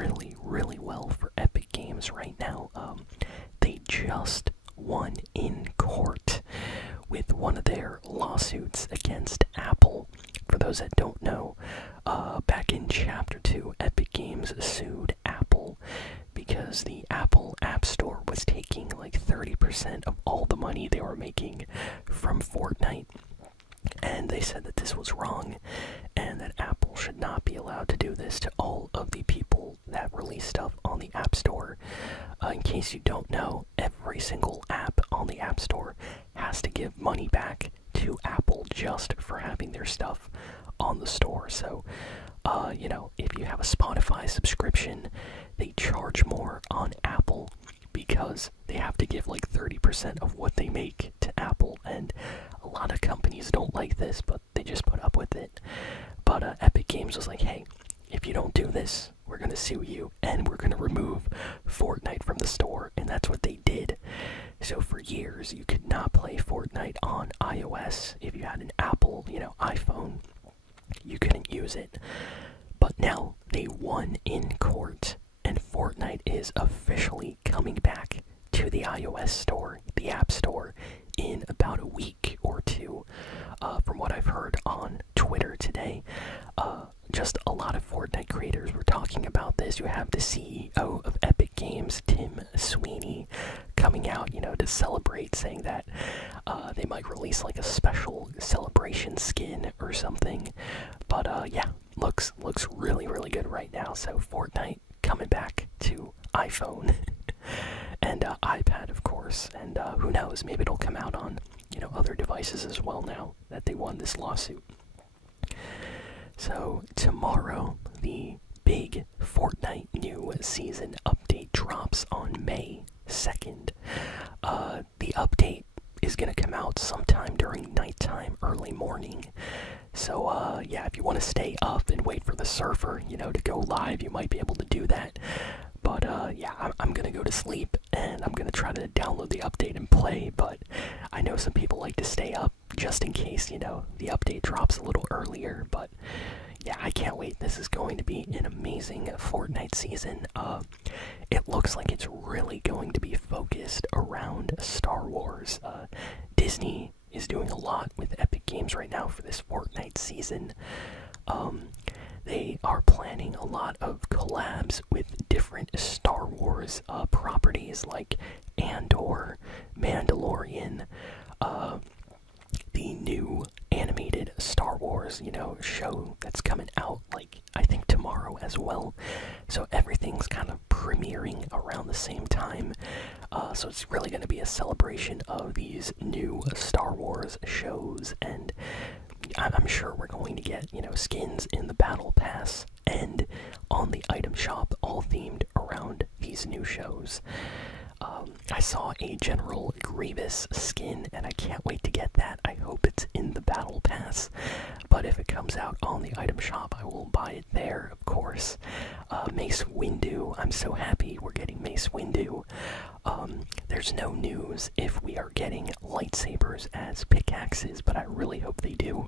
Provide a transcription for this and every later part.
really well for Epic Games right now. They just won in court with one of their lawsuits against Apple. For those that don't know, back in Chapter 2, Epic Games sued Apple because the Apple App Store was taking like 30% of all the money they were making from Fortnite. And they said that this was wrong and that Apple should not be allowed to do this to all of the people that release stuff on the App Store. In case you don't know, every single app on the App Store has to give money back to Apple just for having their stuff on the store. So, you know, if you have a Spotify subscription, they charge more on Apple because they have to give like 30% of what they make to Apple, and a lot of companies don't like this, but they just put up with it. But Epic Games was like, hey, if you don't do this, we're gonna sue you, and we're gonna remove Fortnite from the store, and that's what they did. So for years, you could not play Fortnite on iOS. If you had an Apple, you know, iPhone, you couldn't use it. But now they won in court, and Fortnite is officially coming back to the iOS store, the App Store, in about a week or two, from what I've heard on Twitter today. Just a lot of Fortnite creators were talking about this. You have the CEO of Epic Games, Tim Sweeney, coming out, you know, to celebrate, saying that they might release like a special celebration skin or something. But yeah, looks really good right now. So Fortnite coming back to iPhone and iPad, of course, and who knows, maybe it'll come out on, you know, other devices as well now that they won this lawsuit. So tomorrow, the big Fortnite new season update drops on May 2nd. The update is gonna come out sometime during nighttime, early morning. So yeah, if you want to stay up and wait for the server, you know, to go live, you might be able to do that. But yeah, I'm gonna go to sleep and I'm gonna try to download the update and play. But I know some people like to stay up just in case, you know, the update drops a little earlier. But yeah, I can't wait. This is going to be an amazing Fortnite season. It looks like it's really going to be focused around Star Wars. Disney is doing a lot with Epic Games right now for this Fortnite season. They are planning a lot of collabs with different Star Wars properties like Andor, Mandalorian, the new animated Star Wars, you know, show that's coming out, like, I think tomorrow as well. So everything's kind of premiering around the same time. So it's really going to be a celebration of these new Star Wars shows, and I'm sure we're going to get, you know, skins in the Battle Pass and on the item shop, all themed around these new shows. I saw a General Grievous skin, and I can't wait to get that. I hope it's in the Battle Pass, but if it comes out on the item shop, I will buy it there, of course. Mace Windu, I'm so happy we're getting Mace Windu. There's no news if we are getting lightsabers as pickaxes, but I really hope they do,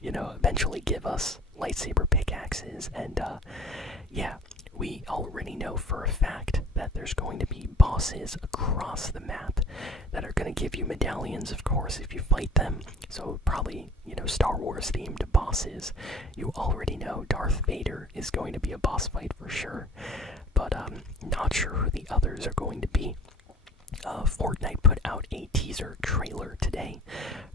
you know, eventually give us lightsaber pickaxes. And yeah, we already know for a fact that there's going to be bosses across the map that are going to give you medallions, of course, if you fight them. So probably, you know, Star Wars themed bosses. You already know Darth Vader is going to be a boss fight for sure, but not sure who the others are going to be. Fortnite put out a teaser trailer today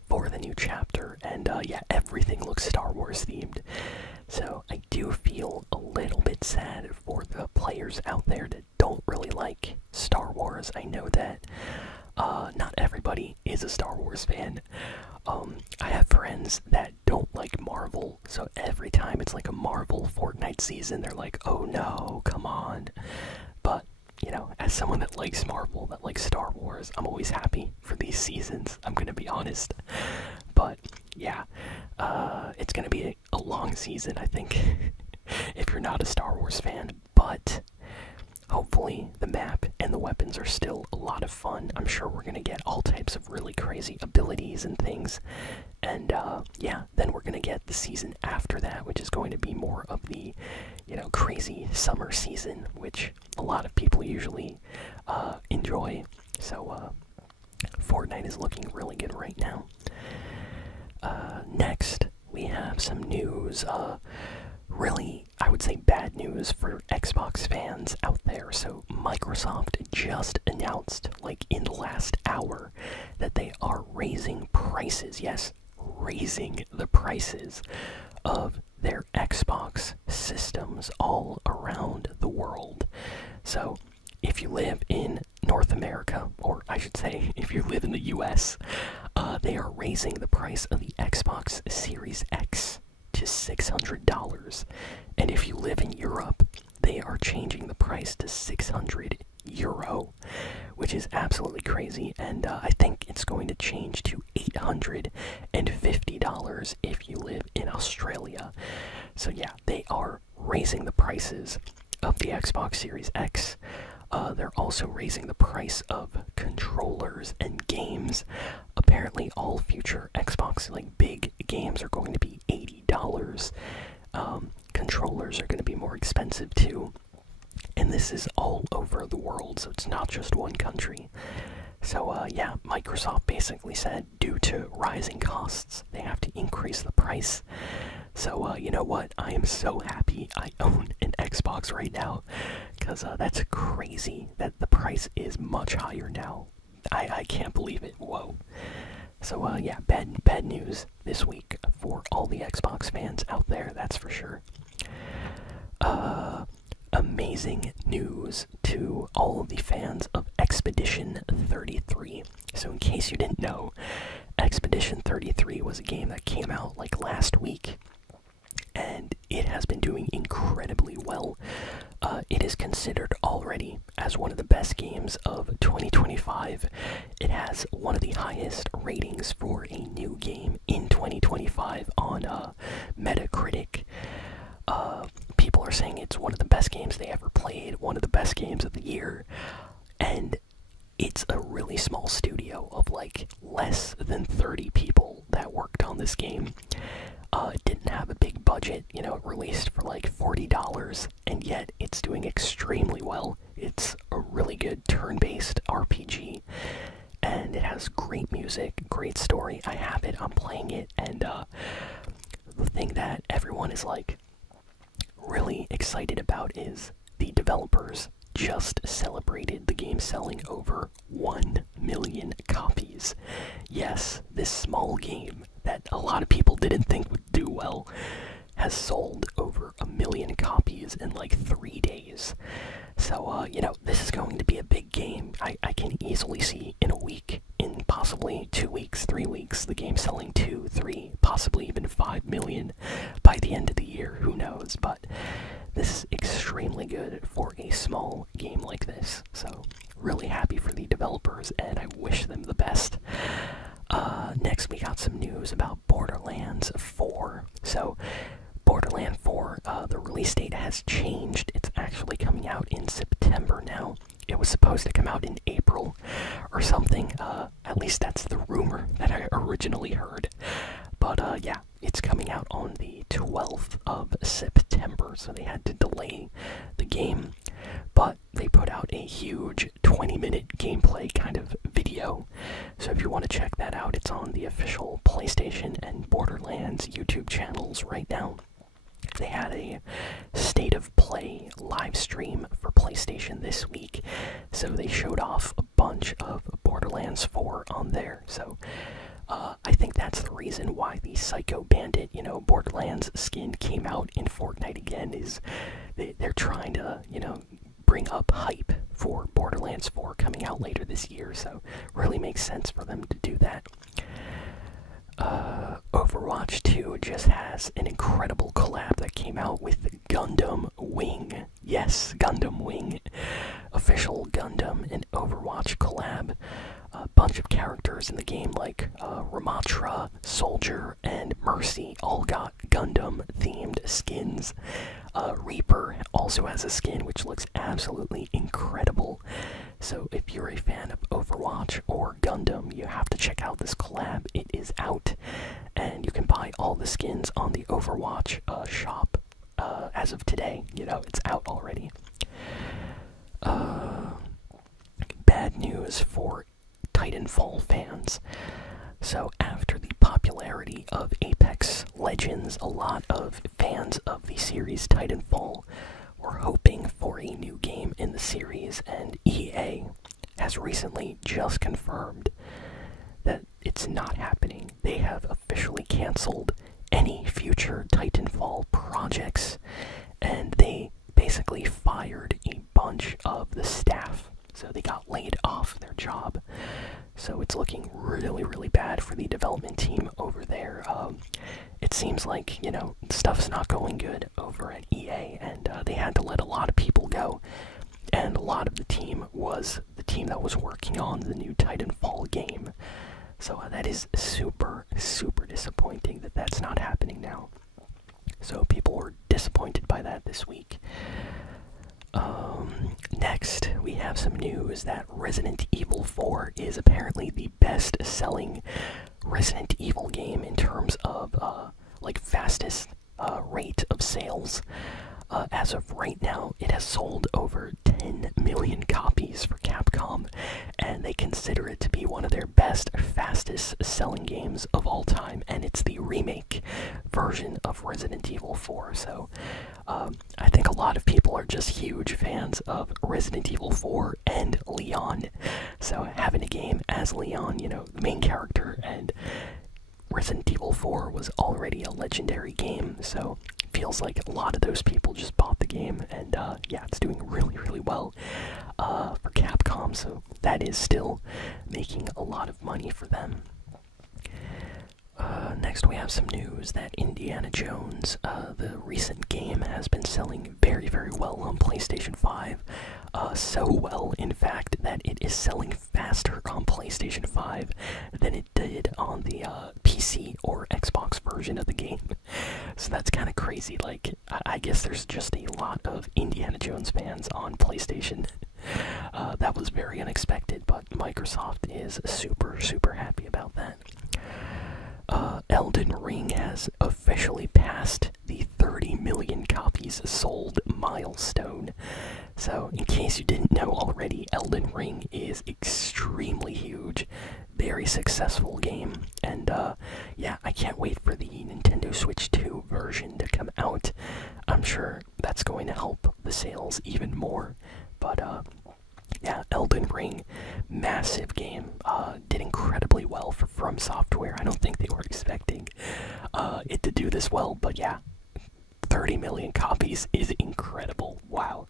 for the new chapter, and yeah, everything looks Star Wars themed. So I do feel a little bit sad for the players out there that don't really like Star Wars. I know that not everybody is a Star Wars fan. I have friends that don't like Marvel, so every time it's like a Marvel Fortnite season, they're like, oh no, come on. But you know, as someone that likes Marvel, that likes Star Wars, I'm always happy for these seasons, I'm gonna be honest. But yeah, it's gonna be a long season, I think, if you're not a Star Wars fan. But hopefully the map and the weapons are still a lot of fun. I'm sure we're gonna get all types of really crazy abilities and things. And yeah, then we're gonna get the season after that, which is going to be more of the, you know, crazy crazy summer season, which a lot of people usually enjoy. So Fortnite is looking really good right now. Next, we have some news. Really, I would say bad news for Xbox fans out there. So Microsoft just announced, like in the last hour, that they are raising prices. Yes, raising the prices of their Xbox systems all around the world. So if you live in North America, or I should say if you live in the US, they are raising the price of the Xbox Series X to $600. And if you live in Europe, they are changing the price to €600, which is absolutely crazy. And I think it's going to change to $850 if you live in Australia. So yeah, they are raising the prices of the Xbox Series X. They're also raising the price of controllers and games. Apparently all future Xbox, like big games, are going to be $80. Controllers are going to be more expensive too. And this is all over the world, so it's not just one country. So yeah, Microsoft basically said due to rising costs, they have to increase the price. So you know what? I am so happy I own an Xbox right now, because that's crazy that the price is much higher now. I can't believe it. Whoa. So yeah, bad news this week for all the Xbox fans out there, that's for sure. Amazing news to all of the fans of Expedition 33. So in case you didn't know, Expedition 33 was a game that came out like last week, and it has been doing incredibly well. It is considered already as one of the best games of 2025. It has one of the highest ratings for a new game in 2025 on Metacritic. People are saying it's one of the best games they ever played, one of the best games of the year, and it's a really small studio of like less than 30 people that worked on this game. It didn't have a big budget, you know, it released for like $40, and yet it's doing extremely well. It's a really good turn-based RPG, and it has great music, great story. I have it, I'm playing it, and the thing that everyone is like really excited about is the developers just celebrated the game selling over 1 million copies. Yes, this small game that a lot of people didn't think would do well has sold over 1 million copies in like 3 days. So, you know, this is going to be a big game. I can easily see in a week, in possibly 2 weeks, 3 weeks, the game selling 2, 3, possibly even 5 million by the end of the year. Who knows? But this is extremely good for a small game like this. So, really happy for the developers, and I wish them the best. Next, we got some news about Borderlands 4. So, Borderlands 4, the release date has changed. It's actually coming out in September now. It was supposed to come out in April or something. At least that's the rumor that I originally heard. But yeah, it's coming out on the 12th of September, so they had to delay the game. But they put out a huge 20-minute gameplay kind of video. So if you want to check that out, it's on the official PlayStation and Borderlands YouTube channels right now. They had a State of Play live stream for PlayStation this week, so they showed off a bunch of Borderlands 4 on there. So I think that's the reason why the Psycho Bandit, you know, Borderlands skin came out in Fortnite again, is they're trying to, you know, bring up hype for Borderlands 4 coming out later this year, so really makes sense for them to do that. Overwatch 2 just has an incredible collab that came out with Gundam Wing. Yes, Gundam Wing. Official Gundam and Overwatch collab. A bunch of characters in the game like Ramatra, Soldier, and Mercy all got Gundam-themed skins. Reaper also has a skin which looks absolutely incredible. So if you're a fan of Overwatch or Gundam, you have to check out this collab. It is out, and you can buy all the skins on the Overwatch shop as of today. You know, it's out already. Bad news for Titanfall fans. So after the popularity of Apex Legends, a lot of fans of the series Titanfall were hoping for a new game in the series, and EA has recently just confirmed that it's not happening. They have officially canceled any future Titanfall projects, and they basically fired a bunch of the staff. So they got laid off their job. So it's looking really, really bad for the development team over there. It seems like, you know, stuff's not going good over at EA, and they had to let a lot of people go. And a lot of the team was the team that was working on the new Titanfall game. So that is super, super disappointing that that's not happening now. So people were disappointed by that this week. Next, we have some news that Resident Evil 4 is apparently the best-selling Resident Evil game in terms of, like, fastest rate of sales. As of right now, it has sold over 10 million copies for Capcom, and they consider it to be one of their best, fastest-selling games of all time, and it's the remake version of Resident Evil 4, so I think a lot of people are just huge fans of Resident Evil 4 and Leon, so having a game as Leon, you know, the main character, and Resident Evil 4 was already a legendary game, so feels like a lot of those people just bought the game, and yeah, it's doing really, really well for Capcom, so that is still making a lot of money for them. Next we have some news that Indiana Jones, the recent game, has been selling very, very well on PlayStation 5. So well, in fact, that it is selling faster on PlayStation 5 than it did on the PC or Xbox version of the game. So that's kind of crazy. Like, I guess there's just a lot of Indiana Jones fans on PlayStation. That was very unexpected, but Microsoft is super, super happy about that. Elden Ring has officially passed the 30 million copies sold milestone. So, in case you didn't know already, Elden Ring is extremely huge, very successful game, and yeah, I can't wait for the Nintendo Switch 2 version to come out. I'm sure that's going to help the sales even more, but yeah, Elden Ring, massive game, did incredibly well for From Software. I don't think they were expecting it to do this well, but yeah, 30 million copies is incredible. Wow.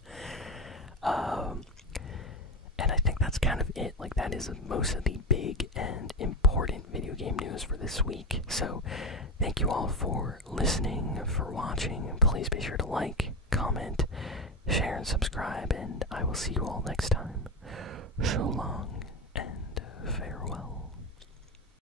And I think that's kind of it. Like, that is most of the big and important video game news for this week. So, thank you all for listening, for watching. Please be sure to like, comment, share, and subscribe, and I will see you all next time. So long.